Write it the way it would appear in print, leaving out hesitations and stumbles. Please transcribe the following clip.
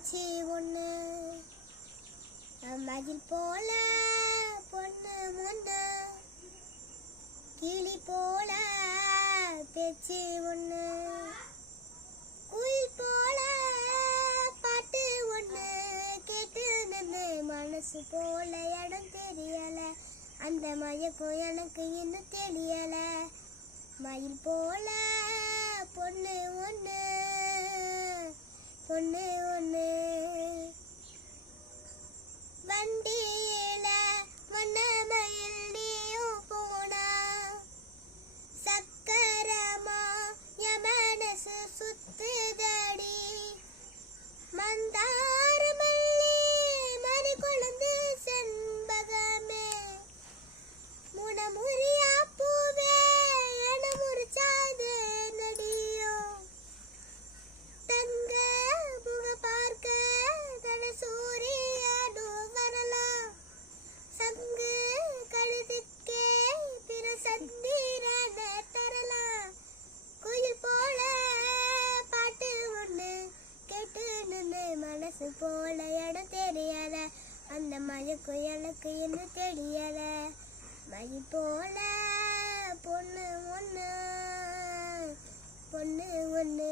பேச்சு ஒண்ணு மயில் போல பொண்ணு முன்னு கிளி போல பேச்சு ஒண்ணு குயில் போல பாட்டு ஒண்ணு கேட்டு நின்று மனசு போல இடம் தெரியல அந்த மயக்கம் எனக்கு இன்னும் தெரியல மயில் போல பொண்ணு ஒண்ணு பொண்ணு ஒண்ணு வண்டியில மன்னமயில் நீயும் போனா சக்கரமா என் மனசு சுத்துதடி மந்தார மல்லி மணி கொழுந்து செண்பகமே முனமுறியா பூவே என முறிச்சாது நடியோ தங்க முக பார்க்க தன சூரியனோ வரலாம் சங்கு கழுதுக்கே பிற சந்திரன தரலாம் குயில் போல பாட்டு ஒண்ணு கேட்டு நின்று மனசு போல இடம் தெரியல அந்த மயக்கம் எனக்கு இன்னும் தெரியல மயில் போல பொண்ணு ஒண்ணு பொண்ணு ஒண்ணு